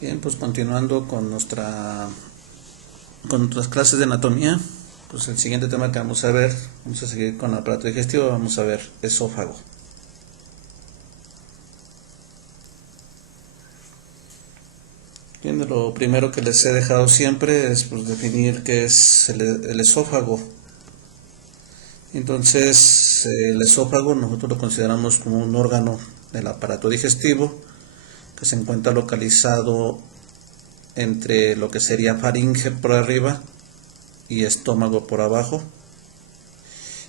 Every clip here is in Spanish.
Bien, pues continuando con nuestras clases de anatomía, pues el siguiente tema que vamos a ver, vamos a seguir con el aparato digestivo, vamos a ver esófago. Bien, lo primero que les he dejado siempre es pues, definir qué es el esófago. Entonces, el esófago nosotros lo consideramos como un órgano del aparato digestivo que se encuentra localizado entre lo que sería faringe por arriba y estómago por abajo,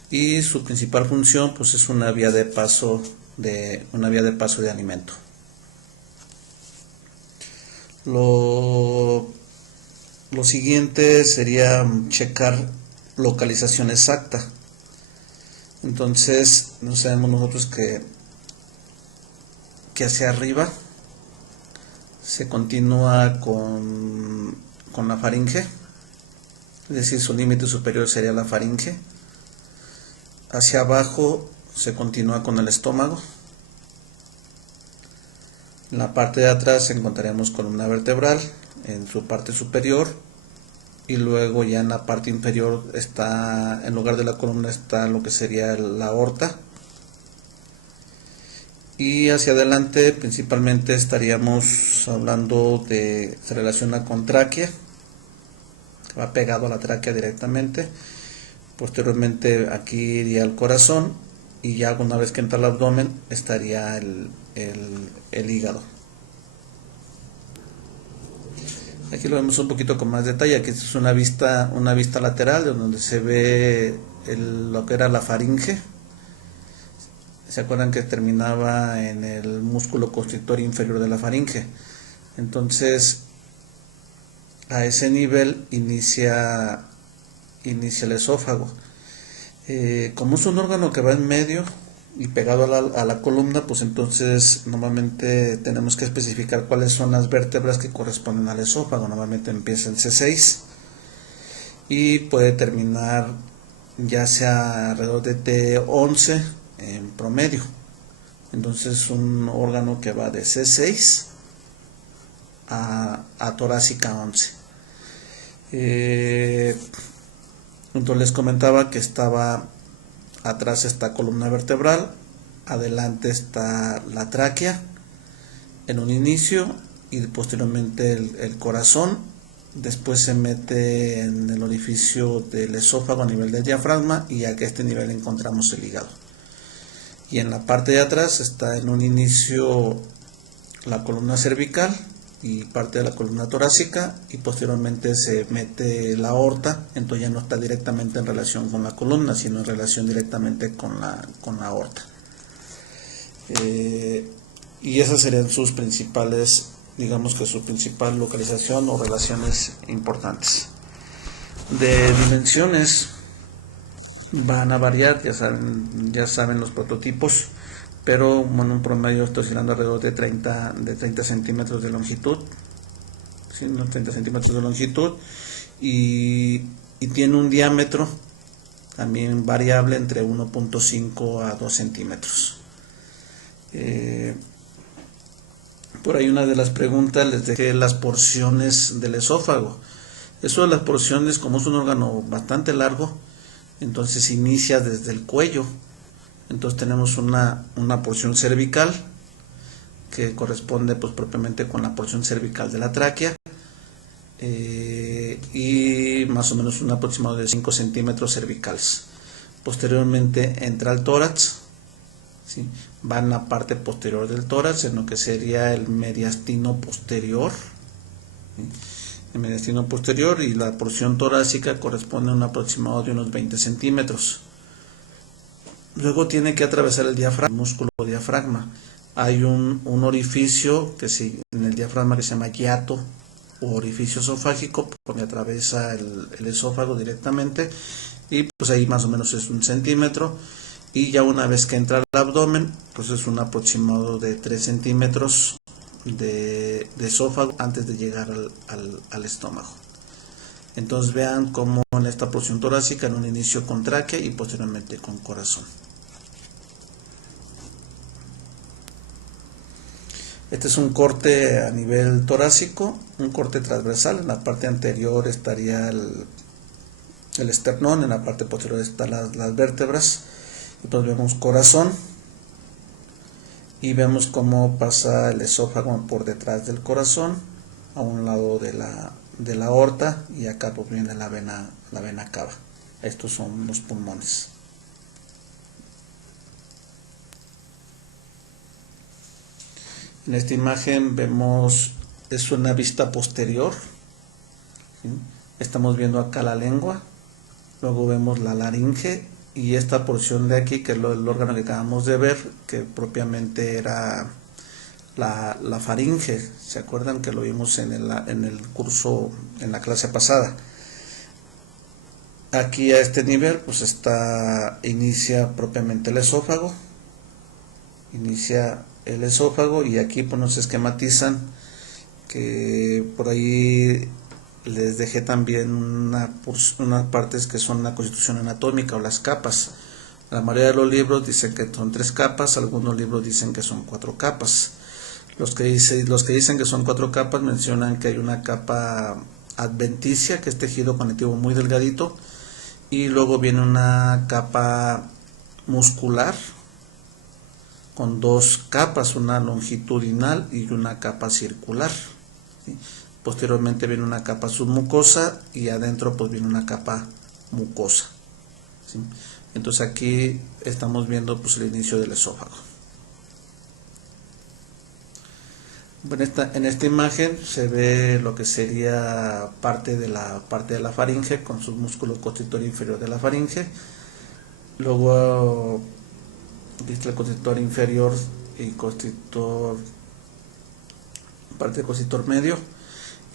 y su principal función pues es una vía de paso de alimento. Lo siguiente sería checar localización exacta. Entonces no sabemos nosotros que hacia arriba se continúa con la faringe, es decir, su límite superior sería la faringe. Hacia abajo se continúa con el estómago. En la parte de atrás encontraremos columna vertebral en su parte superior, y luego ya en la parte inferior está, en lugar de la columna, está lo que sería la aorta. Y hacia adelante principalmente estaríamos hablando se relaciona con tráquea, que va pegado a la tráquea directamente. Posteriormente aquí iría el corazón, y ya una vez que entra al abdomen estaría el hígado. Aquí lo vemos un poquito con más detalle. Aquí es una vista lateral donde se ve lo que era la faringe. ¿Se acuerdan que terminaba en el músculo constrictor inferior de la faringe? Entonces, a ese nivel inicia el esófago. Como es un órgano que va en medio y pegado a la columna, pues entonces normalmente tenemos que especificar cuáles son las vértebras que corresponden al esófago. Normalmente empieza en C6 y puede terminar ya sea alrededor de T11 en promedio. Entonces es un órgano que va de C6 a torácica 11. Entonces les comentaba que atrás está columna vertebral, adelante está la tráquea en un inicio, y posteriormente el corazón. Después se mete en el orificio del esófago a nivel del diafragma, y a este nivel encontramos el hígado. Y en la parte de atrás está en un inicio la columna cervical y parte de la columna torácica, y posteriormente se mete la aorta. Entonces ya no está directamente en relación con la columna, sino en relación directamente con la aorta. Y esas serían sus principales, digamos que su principal localización o relaciones importantes. De dimensiones van a variar, ya saben los prototipos, pero bueno, un promedio está oscilando alrededor de 30 centímetros de longitud, ¿sí? Unos 30 centímetros de longitud, y tiene un diámetro también variable entre 1.5 a 2 centímetros. Por ahí una de las preguntas les dejé las porciones del esófago. Eso de las porciones, como es un órgano bastante largo, entonces inicia desde el cuello. Entonces tenemos una porción cervical que corresponde pues propiamente con la porción cervical de la tráquea, y más o menos un aproximado de 5 centímetros cervicales. Posteriormente entra el tórax, ¿sí? Va en la parte posterior del tórax, en lo que sería el mediastino posterior, ¿sí? El mediastino posterior, y la porción torácica corresponde a un aproximado de unos 20 centímetros. Luego tiene que atravesar el diafragma, el músculo diafragma. Hay un orificio en el diafragma que se llama hiato o orificio esofágico, porque atraviesa el esófago directamente, y pues ahí más o menos es 1 centímetro. Y ya una vez que entra al abdomen, pues es un aproximado de 3 centímetros de esófago antes de llegar al estómago. Entonces vean cómo en esta porción torácica, en un inicio con tráquea y posteriormente con corazón. Este es un corte a nivel torácico, un corte transversal. En la parte anterior estaría el esternón, en la parte posterior están las vértebras. Y pues vemos corazón y vemos cómo pasa el esófago por detrás del corazón, a un lado de la aorta, y acá pues viene la vena cava. Estos son los pulmones. En esta imagen vemos, es una vista posterior, ¿sí? Estamos viendo acá la lengua, luego vemos la laringe y esta porción de aquí, que es el órgano que acabamos de ver, que propiamente era la faringe. ¿Se acuerdan que lo vimos en el curso, en la clase pasada? Aquí a este nivel pues inicia propiamente el esófago, y aquí pues nos esquematizan, que por ahí les dejé también unas partes que son la constitución anatómica o las capas. La mayoría de los libros dicen que son 3 capas, algunos libros dicen que son 4 capas. Los que dicen que son 4 capas mencionan que hay una capa adventicia, que es tejido conectivo muy delgadito, y luego viene una capa muscular con 2 capas, una longitudinal y una capa circular, ¿sí? Posteriormente viene una capa submucosa y adentro pues viene una capa mucosa, ¿sí? Entonces aquí estamos viendo pues el inicio del esófago. Bueno, en esta imagen se ve lo que sería parte de la faringe, con su músculo constrictor inferior de la faringe. Luego viste el constrictor inferior y parte del constrictor medio,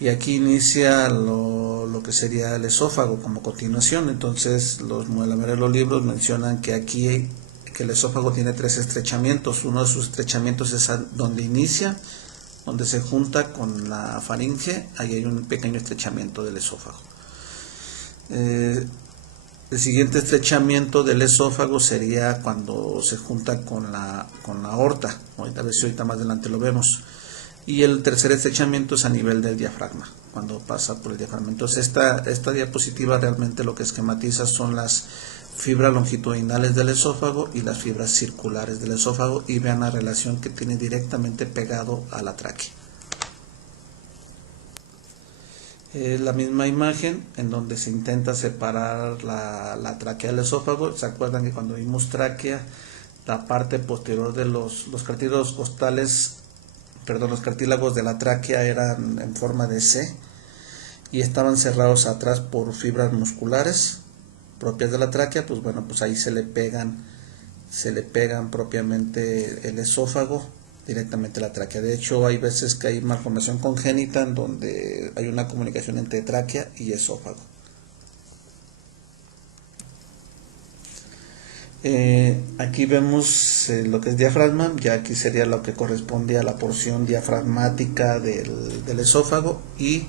y aquí inicia lo que sería el esófago como continuación. Entonces la mayoría de los libros mencionan que aquí que el esófago tiene 3 estrechamientos. Uno de sus estrechamientos es donde inicia, donde se junta con la faringe, ahí hay un pequeño estrechamiento del esófago. El siguiente estrechamiento del esófago sería cuando se junta con la aorta. A ver si ahorita más adelante lo vemos. Y el tercer estrechamiento es a nivel del diafragma, cuando pasa por el diafragma. Entonces esta diapositiva realmente lo que esquematiza son las fibras longitudinales del esófago y las fibras circulares del esófago, y vean la relación que tiene directamente pegado a la tráquea. La misma imagen en donde se intenta separar la tráquea del esófago. ¿Se acuerdan que cuando vimos tráquea, la parte posterior de los cartílagos costales, los cartílagos de la tráquea eran en forma de C y estaban cerrados atrás por fibras musculares propias de la tráquea? Pues bueno, pues ahí se le pegan propiamente el esófago directamente a la tráquea. De hecho, hay veces que hay malformación congénita en donde hay una comunicación entre tráquea y esófago. Aquí vemos lo que es diafragma. Ya aquí sería lo que corresponde a la porción diafragmática del esófago, y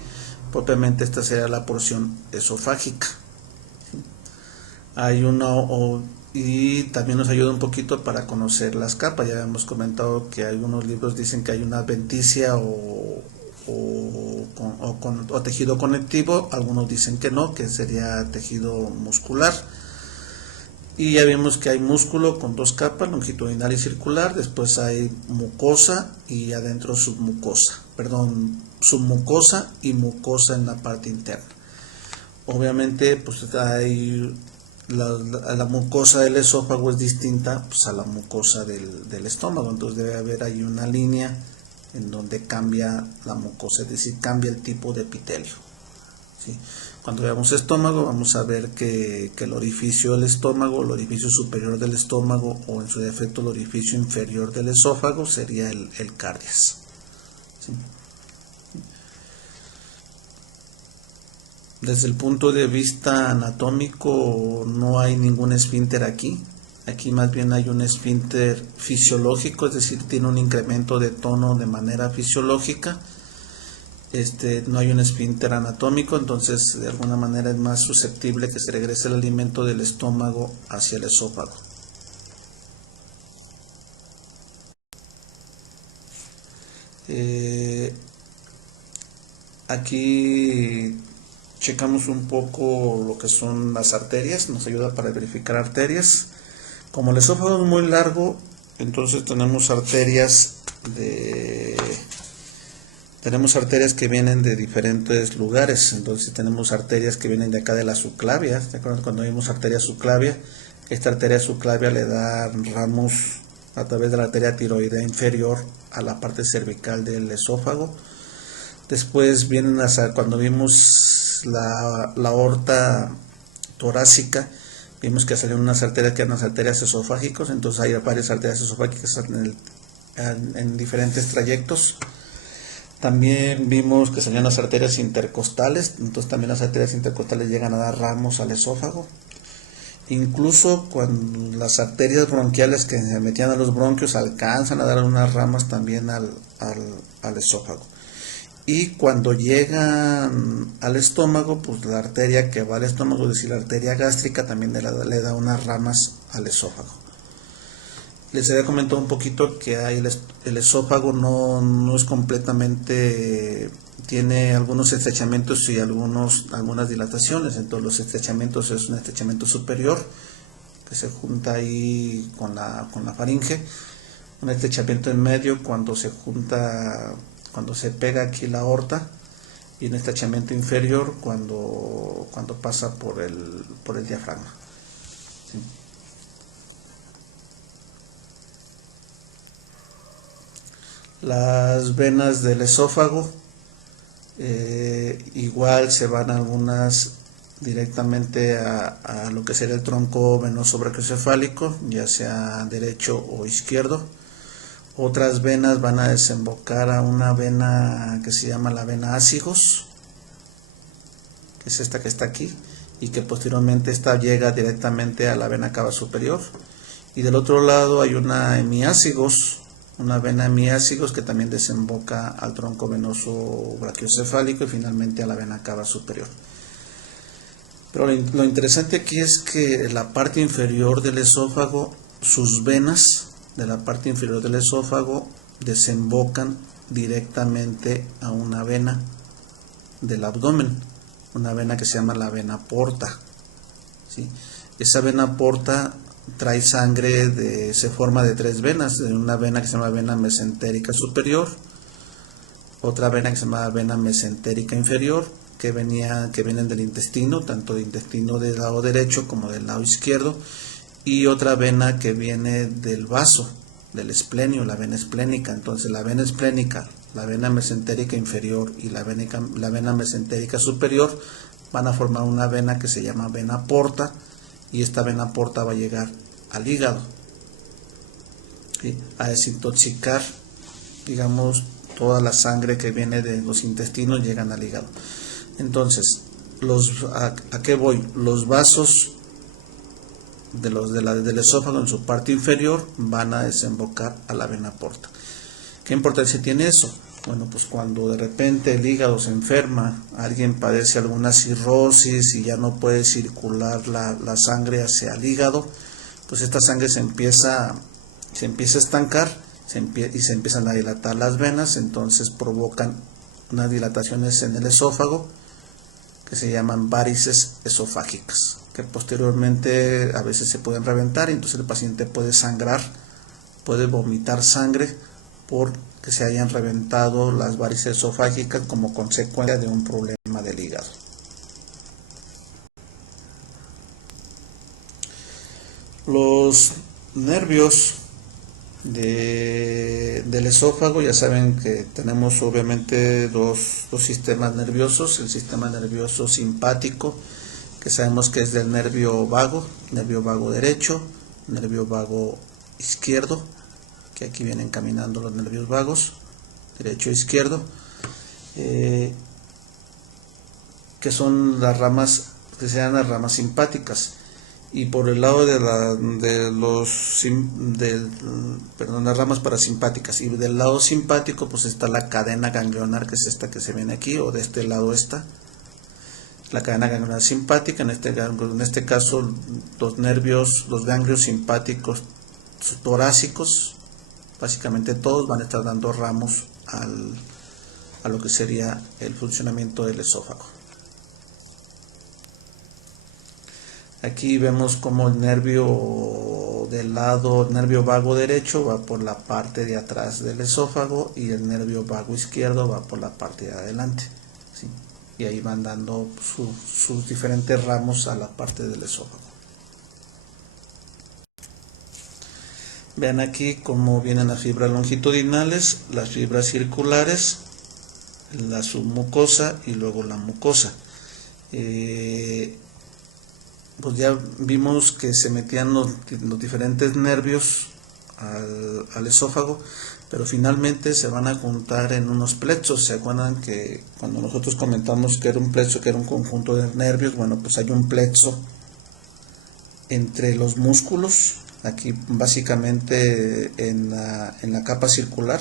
propiamente esta sería la porción esofágica. Hay y también nos ayuda un poquito para conocer las capas. Ya habíamos comentado que algunos libros dicen que hay una adventicia o tejido conectivo, algunos dicen que no, que sería tejido muscular. Y ya vimos que hay músculo con 2 capas, longitudinal y circular. Después hay mucosa y adentro submucosa y mucosa en la parte interna. Obviamente pues hay la mucosa del esófago es distinta pues a la mucosa del estómago, entonces debe haber ahí una línea en donde cambia la mucosa, es decir, cambia el tipo de epitelio, ¿sí? Cuando veamos estómago vamos a ver que el orificio del estómago, el orificio superior del estómago, o en su defecto el orificio inferior del esófago, sería el cardias, ¿sí? Desde el punto de vista anatómico no hay ningún esfínter aquí. Aquí más bien hay un esfínter fisiológico, es decir, tiene un incremento de tono de manera fisiológica. No hay un esfínter anatómico, entonces de alguna manera es más susceptible que se regrese el alimento del estómago hacia el esófago. Aquí checamos un poco lo que son las arterias, nos ayuda para verificar arterias. Como el esófago es muy largo, entonces tenemos arterias que vienen de diferentes lugares. Entonces tenemos arterias que vienen de acá de la subclavia. ¿Se acuerdan cuando vimos arteria subclavia? Esta arteria subclavia le da ramos a través de la arteria tiroidea inferior a la parte cervical del esófago. Después vienen cuando vimos la aorta torácica, vimos que salieron unas arterias que eran las arterias esofágicas. Entonces hay varias arterias esofágicas en diferentes trayectos. También vimos que salían las arterias intercostales, entonces también las arterias intercostales llegan a dar ramos al esófago. Incluso cuando las arterias bronquiales que se metían a los bronquios alcanzan a dar unas ramas también al esófago. Y cuando llegan al estómago, pues la arteria que va al estómago, es decir, la arteria gástrica, también le da unas ramas al esófago. Les había comentado un poquito que el esófago no es completamente, tiene algunos estrechamientos y algunas dilataciones. Entonces los estrechamientos es un estrechamiento superior que se junta ahí con la faringe, un estrechamiento en medio cuando se pega aquí la aorta, y un estrechamiento inferior cuando pasa por el diafragma. ¿Sí? Las venas del esófago, igual se van algunas directamente a lo que sería el tronco venoso brachiocefálico, ya sea derecho o izquierdo. Otras venas van a desembocar a una vena que se llama la vena ácigos, que es esta que está aquí, y que posteriormente esta llega directamente a la vena cava superior. Y del otro lado hay una vena hemiácigos que también desemboca al tronco venoso brachiocefálico y finalmente a la vena cava superior. Pero lo interesante aquí es que la parte inferior del esófago, sus venas de la parte inferior del esófago desembocan directamente a una vena del abdomen, una vena que se llama la vena porta. ¿Sí? Esa vena porta trae sangre, se forma de tres venas, de una vena que se llama vena mesentérica superior, otra vena que se llama vena mesentérica inferior, que vienen del intestino, tanto del intestino del lado derecho como del lado izquierdo, y otra vena que viene del vaso, del esplenio, la vena esplénica. Entonces la vena esplénica, la vena mesentérica inferior y la vena mesentérica superior van a formar una vena que se llama vena porta, y esta vena porta va a llegar al hígado, ¿sí? A desintoxicar, digamos, toda la sangre que viene de los intestinos llegan al hígado. Entonces, ¿a qué voy? Los vasos del esófago en su parte inferior van a desembocar a la vena porta. ¿Qué importancia tiene eso? Bueno, pues cuando de repente el hígado se enferma, alguien padece alguna cirrosis y ya no puede circular la sangre hacia el hígado, pues esta sangre se empieza a estancar y se empiezan a dilatar las venas. Entonces provocan unas dilataciones en el esófago que se llaman varices esofágicas, que posteriormente a veces se pueden reventar, y entonces el paciente puede sangrar, puede vomitar sangre porque se hayan reventado las varices esofágicas como consecuencia de un problema del hígado. Los nervios del esófago, ya saben que tenemos obviamente dos sistemas nerviosos: el sistema nervioso simpático, que sabemos que es del nervio vago derecho, nervio vago izquierdo, que aquí vienen caminando los nervios vagos, derecho e izquierdo, que son las ramas que se llaman las ramas simpáticas. Y por el lado las ramas parasimpáticas, y del lado simpático pues está la cadena ganglionar, que es esta que se viene aquí, o de este lado esta, la cadena ganglionar simpática. En este caso los ganglios simpáticos torácicos, básicamente todos van a estar dando ramos a lo que sería el funcionamiento del esófago. Aquí vemos como el nervio del lado, el nervio vago derecho va por la parte de atrás del esófago y el nervio vago izquierdo va por la parte de adelante, ¿sí? Y ahí van dando sus diferentes ramos a la parte del esófago. Vean aquí cómo vienen las fibras longitudinales, las fibras circulares, la submucosa y luego la mucosa. Pues ya vimos que se metían los diferentes nervios al esófago, pero finalmente se van a juntar en unos plexos. ¿Se acuerdan que cuando nosotros comentamos que era un plexo, que era un conjunto de nervios? Bueno, pues hay un plexo entre los músculos, aquí básicamente en la capa circular.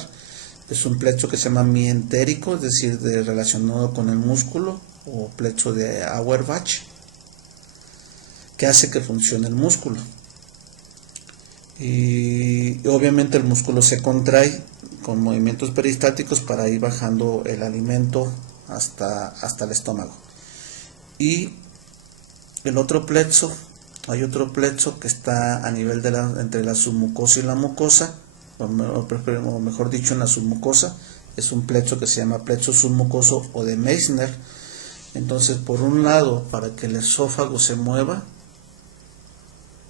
Es un plexo que se llama mientérico, es decir, relacionado con el músculo, o plexo de Auerbach, que hace que funcione el músculo. Y obviamente el músculo se contrae con movimientos peristáticos para ir bajando el alimento hasta el estómago. Y el otro plexo, hay otro plexo que está a nivel entre la submucosa y la mucosa, o mejor dicho, en la submucosa. Es un plexo que se llama plexo submucoso o de Meissner. Entonces, por un lado, para que el esófago se mueva,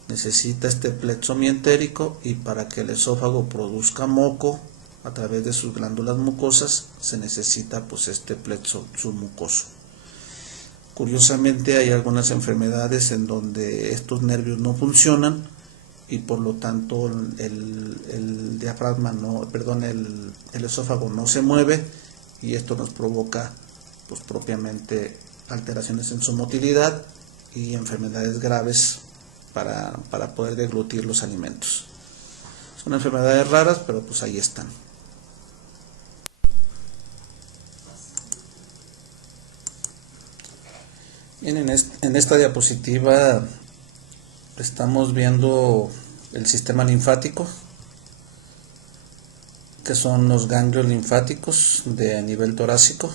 necesita este plexo mientérico, y para que el esófago produzca moco a través de sus glándulas mucosas se necesita pues este plexo submucoso. Curiosamente hay algunas enfermedades en donde estos nervios no funcionan y por lo tanto el diafragma el esófago no se mueve, y esto nos provoca pues propiamente alteraciones en su motilidad y enfermedades graves para poder deglutir los alimentos. Son enfermedades raras, pero pues ahí están. Bien, en esta diapositiva estamos viendo el sistema linfático, que son los ganglios linfáticos de nivel torácico,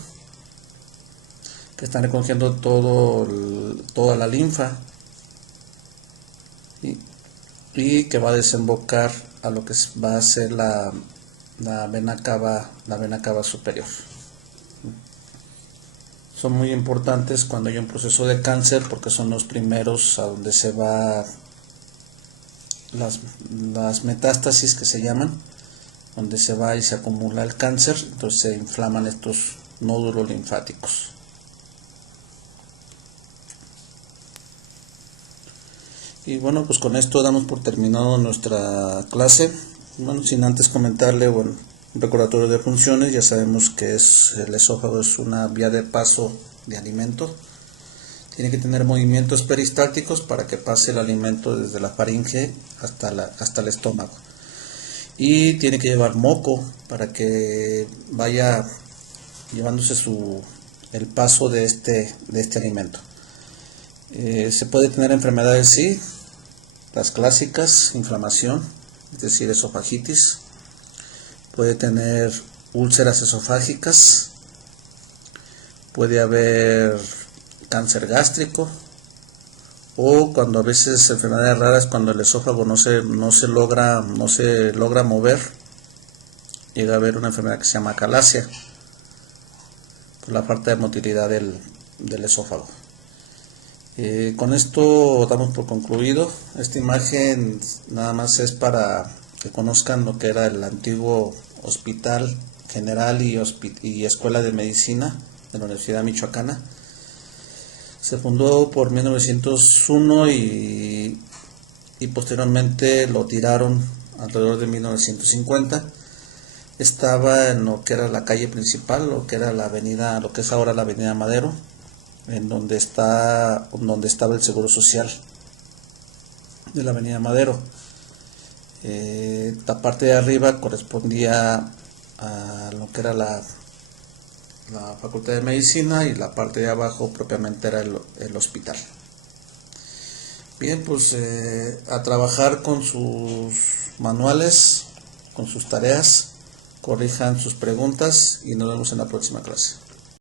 que están recogiendo toda la linfa y que va a desembocar a lo que va a ser la vena cava superior. Son muy importantes cuando hay un proceso de cáncer, porque son los primeros a donde se va las metástasis, que se llaman, donde se va y se acumula el cáncer. Entonces se inflaman estos nódulos linfáticos. Y bueno, pues con esto damos por terminado nuestra clase. Bueno, sin antes comentarle, un recordatorio de funciones. Ya sabemos que el esófago es una vía de paso de alimento. Tiene que tener movimientos peristálticos para que pase el alimento desde la faringe hasta el estómago. Y tiene que llevar moco para que vaya llevándose el paso de este alimento. Se puede tener enfermedades, sí, las clásicas: inflamación, es decir, esofagitis. Puede tener úlceras esofágicas. Puede haber cáncer gástrico, o cuando a veces enfermedades raras, cuando el esófago no se logra mover, llega a haber una enfermedad que se llama acalasia, por la falta de motilidad del esófago. Con esto damos por concluido. Esta imagen nada más es para que conozcan lo que era el antiguo Hospital General y Escuela de Medicina de la Universidad Michoacana. Se fundó por 1901 y posteriormente lo tiraron alrededor de 1950. Estaba en lo que era la calle principal, lo que es ahora la avenida Madero, en donde estaba el Seguro Social de la avenida Madero. La parte de arriba correspondía a lo que era la Facultad de Medicina, y la parte de abajo propiamente era el hospital. Bien, pues a trabajar con sus manuales, con sus tareas. corrijan sus preguntas y nos vemos en la próxima clase.